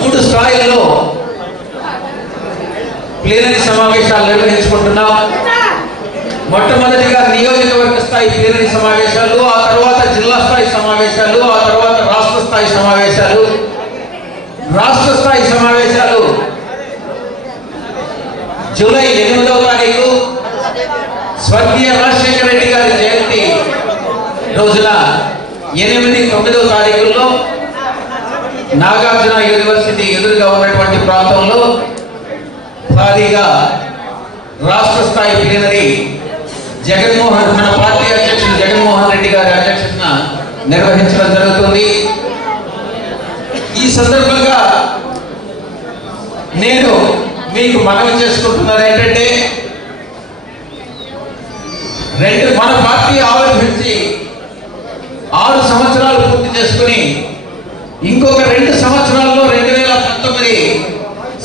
మూడు స్థాయిల్లో ప్లీనరీ సమావేశాలు నిర్వహించుకుంటున్నాం. మొట్టమొదటిగా నియోజకవర్గ స్థాయి ప్లీనరీ సమావేశాలు, ఆ తర్వాత జిల్లా స్థాయి సమావేశాలు, ఆ తర్వాత రాష్ట్ర స్థాయి సమావేశాలు. రాష్ట్ర స్థాయి సమావేశాలు జూలై 8వ తారీఖు స్వర్గీయ రాజశేఖర రెడ్డి గారి జయంతి రోజున 8, 9వ తారీఖుల్లో నాగార్జున యూనివర్సిటీ ఎదురుగా ఉన్నటువంటి ప్రాంతంలో భారీగా రాష్ట్ర స్థాయి ప్లీనరీ మన పార్టీ అధ్యక్షుడు జగన్మోహన్ రెడ్డి గారి అధ్యక్షతన నిర్వహించడం జరుగుతుంది. ఈ సందర్భంగా నేను మీకు మనవి చేసుకుంటున్నది ఏంటంటే, మన పార్టీ ఆవిర్భవించి 6 సంవత్సరాలు పూర్తి చేసుకుని ఇంకొక 2 సంవత్సరాల్లో 2019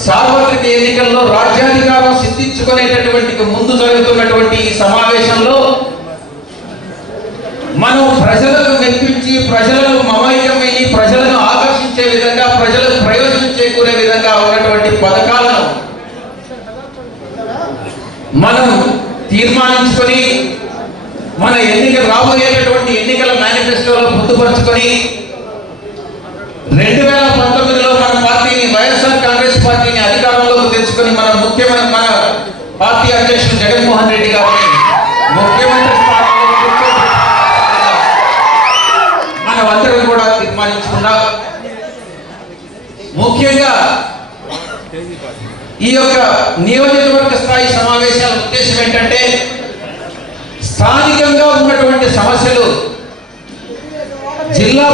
సార్వత్రిక ఎన్నికల్లో రాజ్యాధికారం సిద్ధించుకునేటటువంటి ముందు జరుగుతున్నటువంటి ఈ సమావేశంలో మనం ప్రజలను మెప్పించి, ప్రజలను మమైకమయ్యి, ప్రజలను ఆకర్షించే విధంగా, ప్రజలకు ప్రయోజనం చేకూరే విధంగా ఉన్నటువంటి పథకాలను మనం తీర్మానించుకొని మన రాబోయేటటువంటి ఎన్నికల మేనిఫెస్టోలో పొందుపరుచుకొని 2019లో మన పార్టీని, వైఎస్ఆర్ కాంగ్రెస్ పార్టీని అధికారంలోకి తెచ్చుకొని మన పార్టీ అధ్యక్షుడు జగన్మోహన్ రెడ్డి గారిని ముఖ్యమంత్రి స్థానంలో మనం అందరం కూడా తీర్మానించుకున్నాం. ముఖ్యంగా ఈ యొక్క నియోజకవర్గ స్థాయి సమావేశాల ఉద్దేశం ఏంటంటే, స్థానికంగా ఉన్నటువంటి సమస్యలు జిల్లా